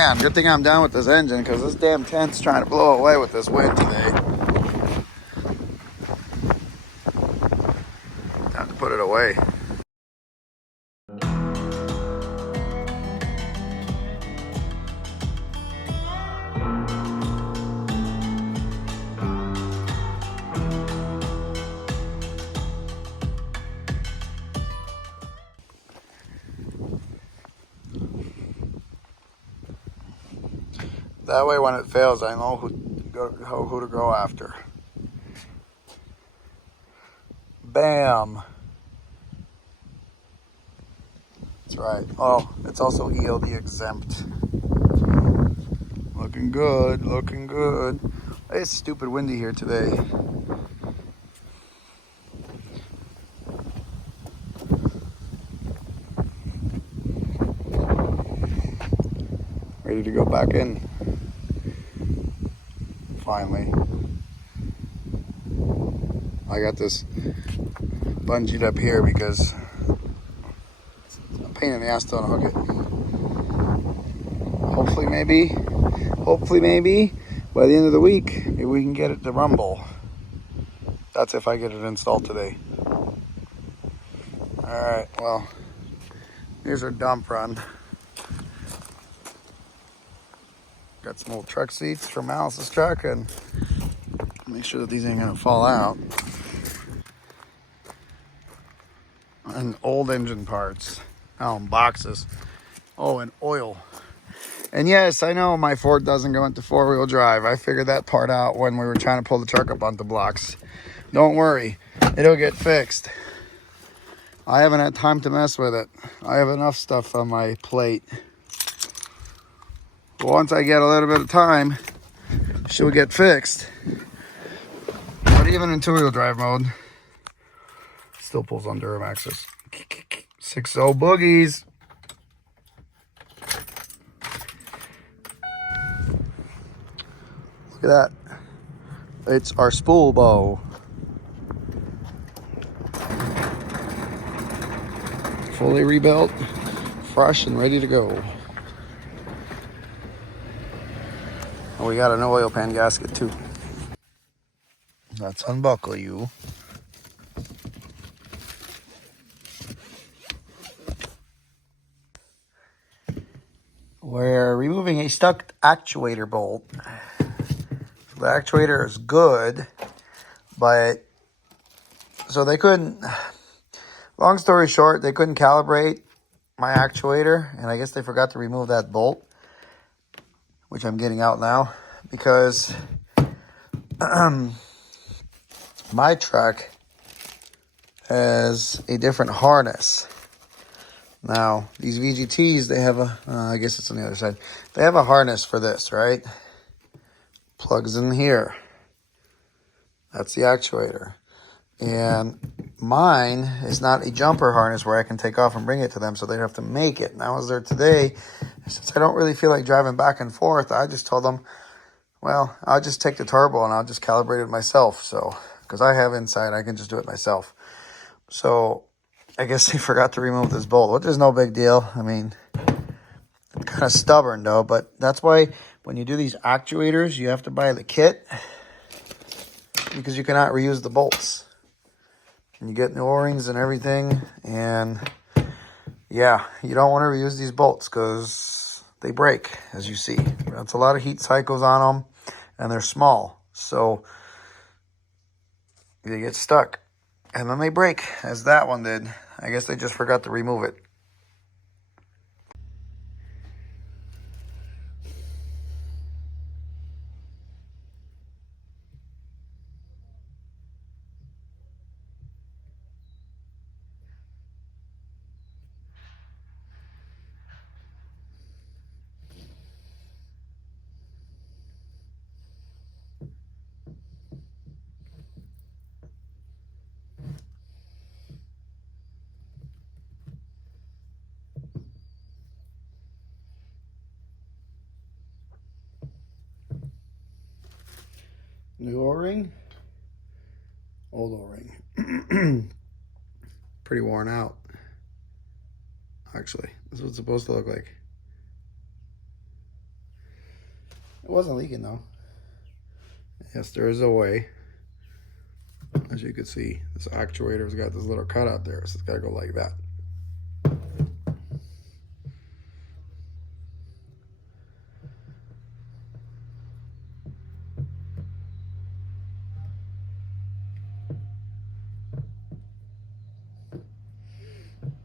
Man, good thing I'm done with this engine because this damn tent's trying to blow away with this wind today. Time to put it away. That way when it fails, I know who to go after. Bam. That's right. Oh, it's also ELD exempt. Looking good, looking good. It's stupid windy here today. Ready to go back in. Finally. I got this bungeed up here because it's a pain in the ass to unhook it. Hopefully maybe by the end of the week, maybe we can get it to rumble. That's if I get it installed today. Alright, well, here's our dump run. Got some old truck seats from Alice's truck, and make sure that these ain't gonna fall out. And old engine parts. Oh, and boxes. Oh, and oil. And yes, I know my Ford doesn't go into four-wheel drive. I figured that part out when we were trying to pull the truck up onto blocks. Don't worry, it'll get fixed. I haven't had time to mess with it. I have enough stuff on my plate. But once I get a little bit of time, she'll get fixed. But even in two-wheel drive mode, still pulls on Duramaxes. 6.0 boogies. Look at that. It's our spool bow. Fully rebuilt, fresh and ready to go. And we got an oil pan gasket too. Let's unbuckle you. We're removing a stuck actuator bolt. The actuator is good, but so they couldn't, long story short, they couldn't calibrate my actuator, and I guess they forgot to remove that bolt, which I'm getting out now, because my truck has a different harness. Now, these VGTs, they have a, I guess it's on the other side. They have a harness for this, right? Plugs in here. That's the actuator. And mine is not a jumper harness where I can take off and bring it to them, so they'd have to make it. And I was there today. Since I don't really feel like driving back and forth, I just told them, well, I'll just take the turbo and I'll just calibrate it myself. So, because I have inside, I can just do it myself. So, I guess they forgot to remove this bolt, which is no big deal. I mean, it's kind of stubborn though, but that's why when you do these actuators, you have to buy the kit because you cannot reuse the bolts. And you get new O-rings and everything, and yeah, you don't want to reuse these bolts because they break, as you see. That's a lot of heat cycles on them, and they're small, so they get stuck. And then they break, as that one did. I guess they just forgot to remove it. New O-ring, old O-ring. Pretty worn out, actually. This is what it's supposed to look like. It wasn't leaking though. Yes, there is a way. As you can see, this actuator's got this little cutout there, so it's got to go like that.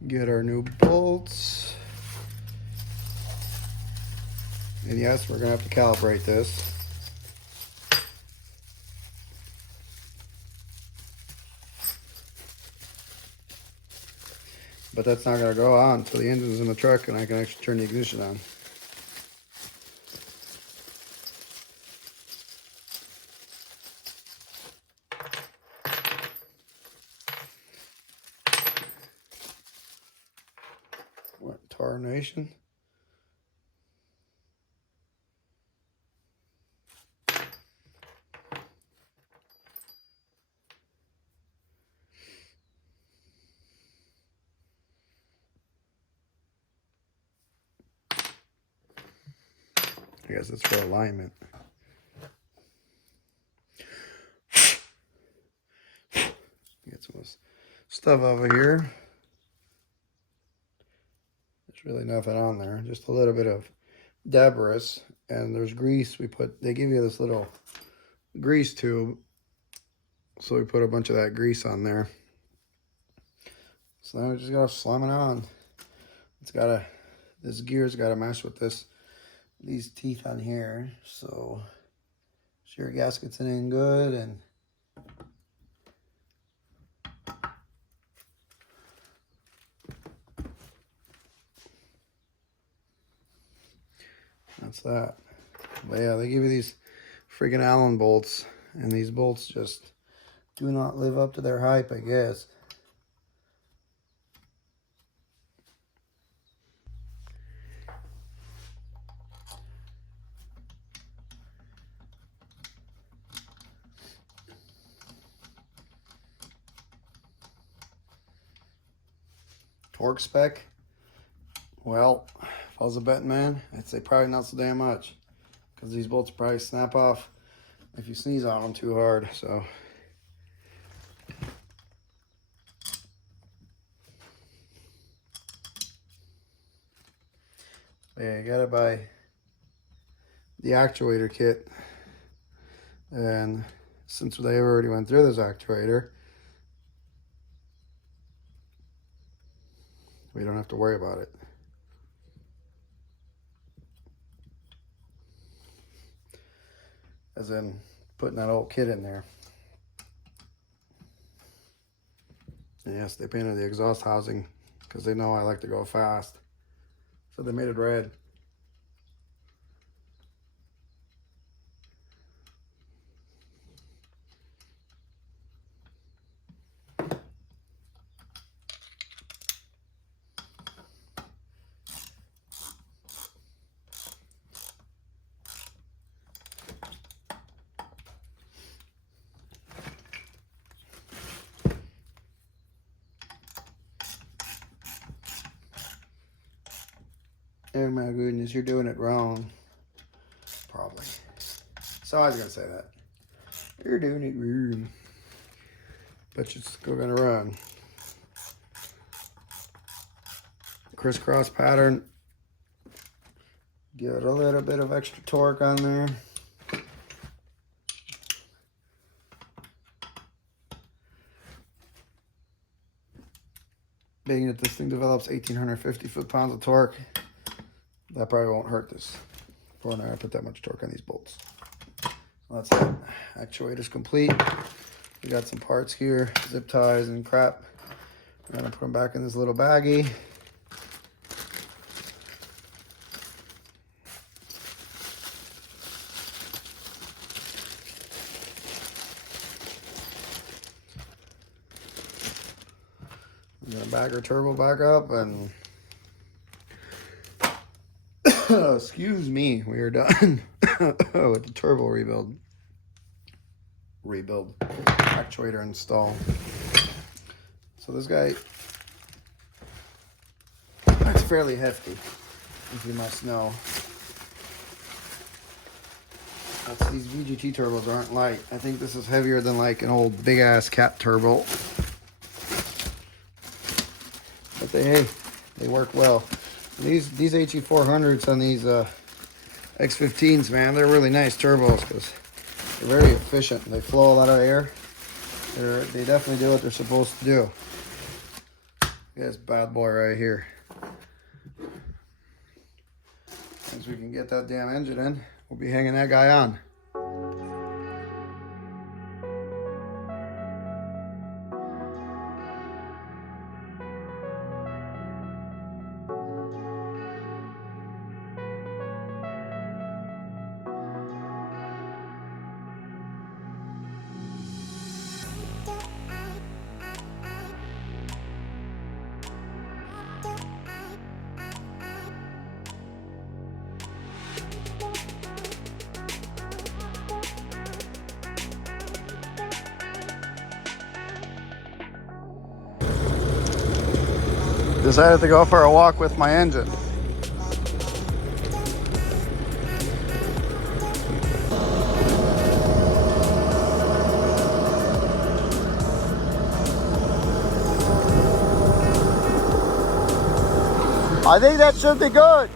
Get our new bolts. And yes, we're going to have to calibrate this. But that's not going to go on until the engine's in the truck and I can actually turn the ignition on. What tarnation? I guess it's for alignment. Get some stuff over here. There's really nothing on there, just a little bit of debris, and there's grease. They give you this little grease tube, so we put a bunch of that grease on there. So now we just gotta slam it on. This gear's gotta mesh with these teeth on here, so sure gasket's in good, and that's that. But yeah, they give you these freaking Allen bolts, and these bolts just do not live up to their hype, I guess. Torque spec, well, if I was a betting man, I'd say probably not so damn much, because these bolts probably snap off if you sneeze on them too hard. So yeah, you gotta buy the actuator kit, and since they already went through this actuator, we don't have to worry about it. As in putting that old kit in there. And yes, they painted the exhaust housing because they know I like to go fast. So they made it red. Oh my goodness, you're doing it wrong. Probably. So I was gonna say that. You're doing it weird. But you're still gonna run. Crisscross pattern. Give it a little bit of extra torque on there. Being that this thing develops 1,850 foot-pounds of torque, that probably won't hurt this. Before I put that much torque on these bolts. Well, that's it. Actuator's complete. We got some parts here, zip ties and crap. We're gonna put them back in this little baggie. I'm gonna back our turbo back up and excuse me, we are done with the turbo rebuild. Actuator install. So this guy, it's fairly hefty, if you must know. These VGT turbos aren't light. I think this is heavier than like an old big ass cat turbo. But they work well. These HE400s on these X15s, man, they're really nice turbos because they're very efficient. They flow a lot of air. They definitely do what they're supposed to do. This bad boy right here. As we can get that damn engine in, we'll be hanging that guy on. Decided to go for a walk with my engine. I think that should be good.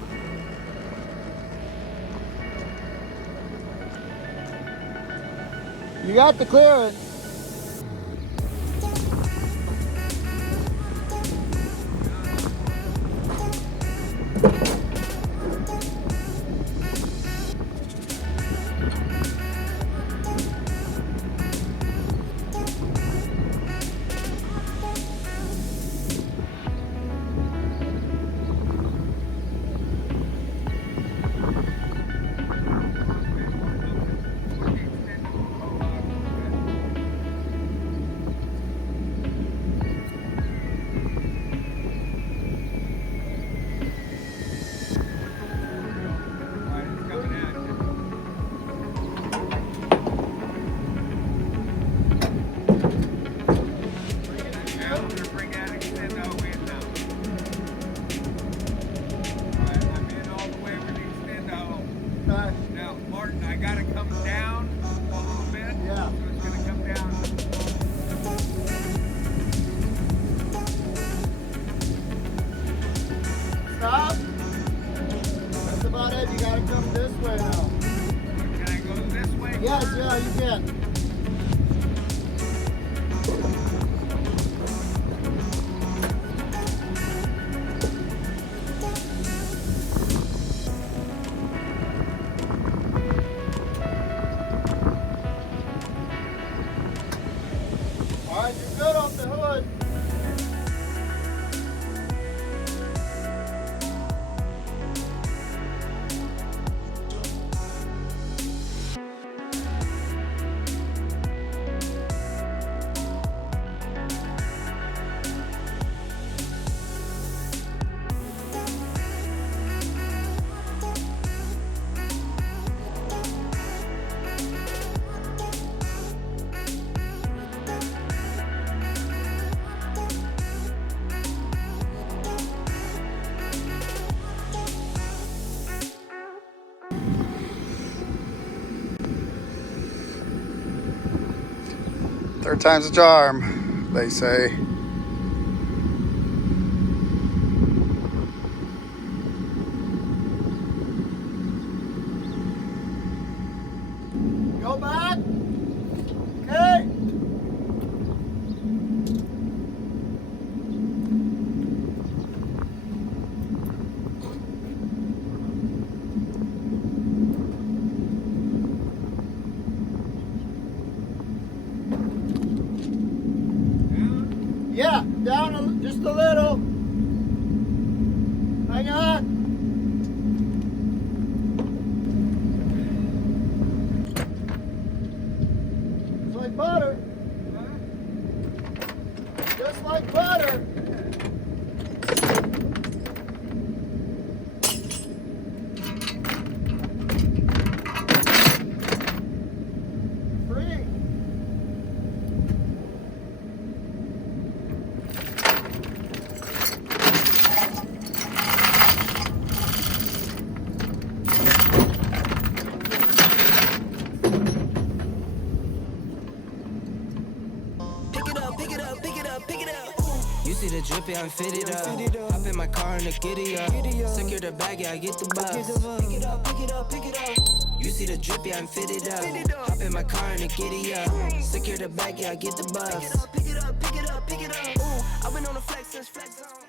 You got the clearance. Stop. That's about it. You gotta come this way now. Can I go this way? Yes, yeah, you can. All right, you're good off the hood. Third time's a charm, they say. Go back. Okay. Yeah, down just a little. Hang on. Just like butter. Just like butter. Free. up, pick it up. You see the drip, yeah, I'm fitted up. Hop in my car and the giddy up. Secure the bag, yeah, I get the bus. Pick it up, pick it up, pick it up. You see the drip, yeah, I'm fitted up. Hop in my car and the giddy up. Secure the bag, yeah, I get the bus. Pick it up, pick it up, pick it up, pick it up. I've been on the flex since flex on.